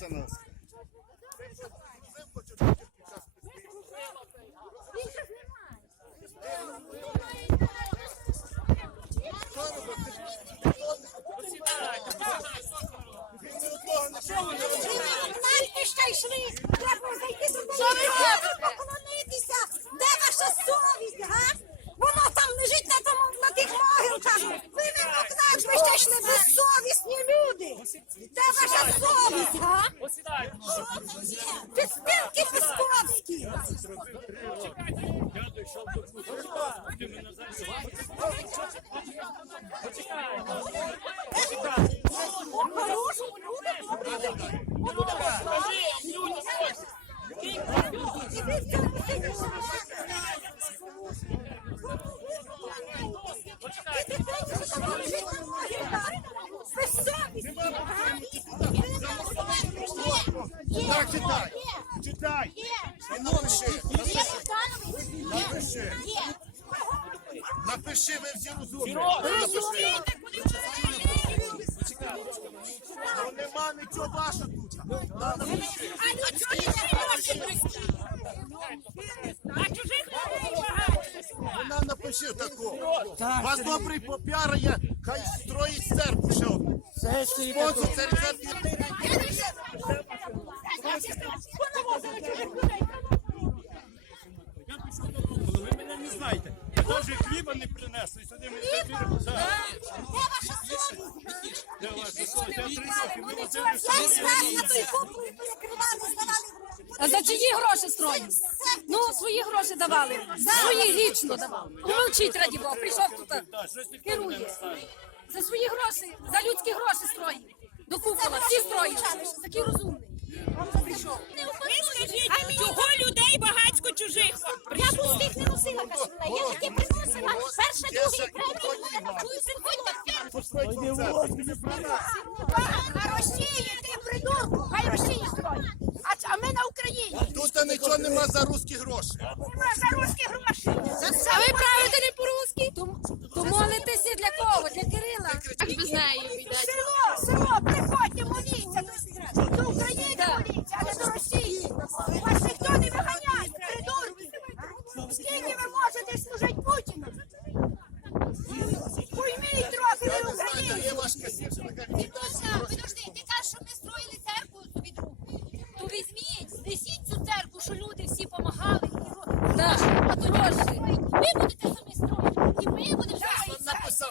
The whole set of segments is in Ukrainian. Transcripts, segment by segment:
написано. Більше знімай. Пісковські. Хорошу люди Так, читай. Читай. І напиши. Напиши. Напиши, ви всі розумні. Ну нема нічого вашого тут. На, напиши. Вона напиши такого. Вас добрий попіара є, хай строїть церкву ще одну. Спонсор це рецепт. Ви мене не знаєте. Навіть хліба не принесли. Сюди ми Де ваша совість? Я три роки Я з вас на той куплю перекривали, здавали гроші. А за чиї гроші строїв? Ну, свої гроші давали. Свої лічно давали. Мовчіть, раді Бога, прийшов тут, керує. За свої гроші, за людські гроші строїв. До купола, всі строїли. Такі розумні. Прийшов. Ви скажіть, чого людей багацько чужих вам Я пустих не носила кашуна, я тільки приносила перше, друге, третє, і мене так Построїть церкву. А Росії, ти придурку, хай Росії строїть. А, а ми на Україні. Тут нічого нема за русські гроші. Нема за русські гроші. А ви правите не по-русски? То молитеся для кого? Для Кирила? Як без неї обійдеться? Село, село, приходьте, моліться до, до України моліться, а не до Росії. Вас ніхто не виганяє, придурки. Скільки ви можете служити Путіну? Пойміть трохи, ви Є Україні. ваш касір, що ви кажете, Подожди, ти кажеш, що ми строїли церкву собі другу. То візьміть, знесіть цю церкву, що люди всі допомагали. Так, а то гроші. Ви будете самі строїти, і ми будемо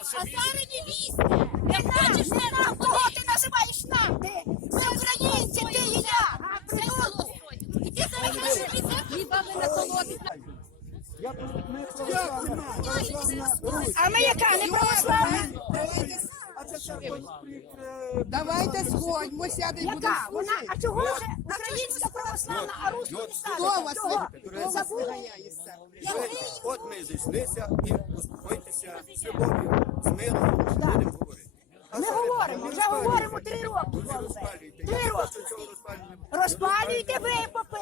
строїти. написав, А зараз не лізьте. Як хочеш, не нам, Кого ти називаєш нам? Ти? Це українці, ти і я. Це строїти. І ти зараз Хіба ви на колоти? А ми яка, не православна? Давайте сходьмо, сядемо, будемо Яка? Вона, а чого вже українська православна, а руська не Хто вас Чого? не Забули? От ми зійшлися і успокойтеся з любов'ю, з миром, будемо говорити. Ми говоримо, вже говоримо три роки. голубе. Три роки. Розпалюйте ви, попи.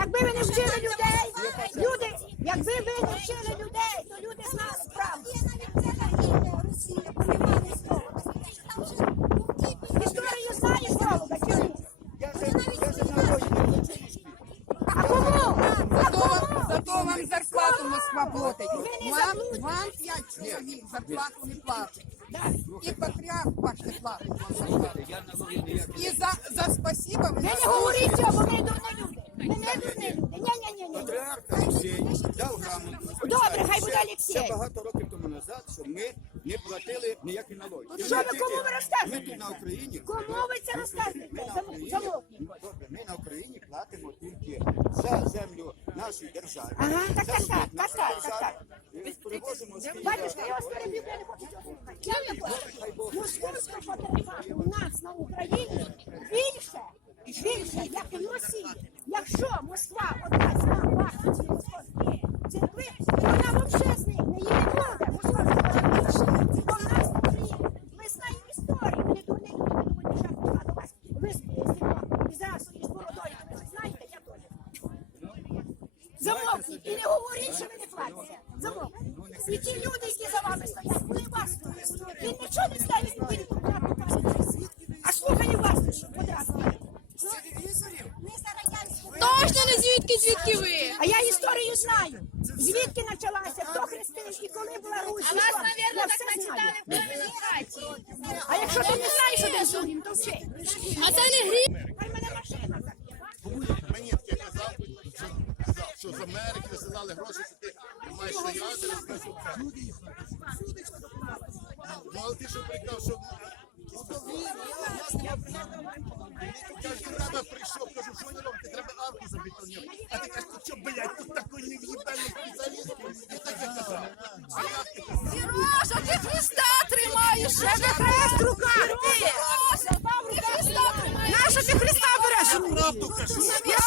Якби ви не вчили зарплату Москва платить. Вам, вам п'ять чоловік зарплату не платить. І патріарх ваш не платить вам зарплату. І за, за спасибо ви Ви не говоріть цього, ми дурні люди. Ми не дурні люди. Ні-ні-ні. Добре, хай буде Це Олексій. багато років тому назад, що ми не платили ніякі налоги. І що ми ви, тільки- кому ви розказуєте? Ми тут на Україні. Кому ви це розказуєте? Ми на Україні- замовкніть. Ну, добре, ми на Україні платимо тільки за землю нашої державі. Ага, так, так, так, так, так, так, так. І Перевозимо Батюшка, я вас перебив, я не хочу. Я. Московська патріарха у нас на Україні більше, більше, як у Росії. Якщо Москва Замовкніть і не говоріть, що ви не платите. Замовкніть. І ті люди, які за вами стоять, вони вас стоять. Він нічого не стає. він буде подратно. А слухає вас, що подратно. З телевізорів? Ми. Точно не звідки, звідки ви? А я історію знаю. Звідки почалася, хто хрестив і коли була Русь. А вас, мабуть, так начитали в домі. А якщо ти не знаєш, що де то вчи. А це не гріх. З Америки висилали гроші, що ти маєш це. Ну, але ти що прикав, що... Я треба прийшов, кажу, що не робити, треба арку забетонувати. А ти кажеш, що, блядь, тут такої не спеціаліст.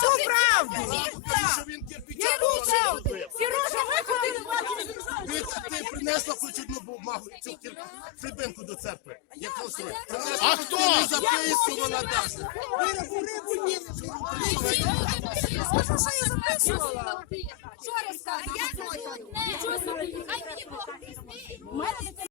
Яку правду? Він кирпичом Сережа, виходи бачиш. Ти, ти принесла хоч одну бумагу, цю кір- хлібинку до церкви. Як голосує. А хто? Ти не записувала навіть. Слушай, що я записувала? Що розказуєш? Хай мені Бог.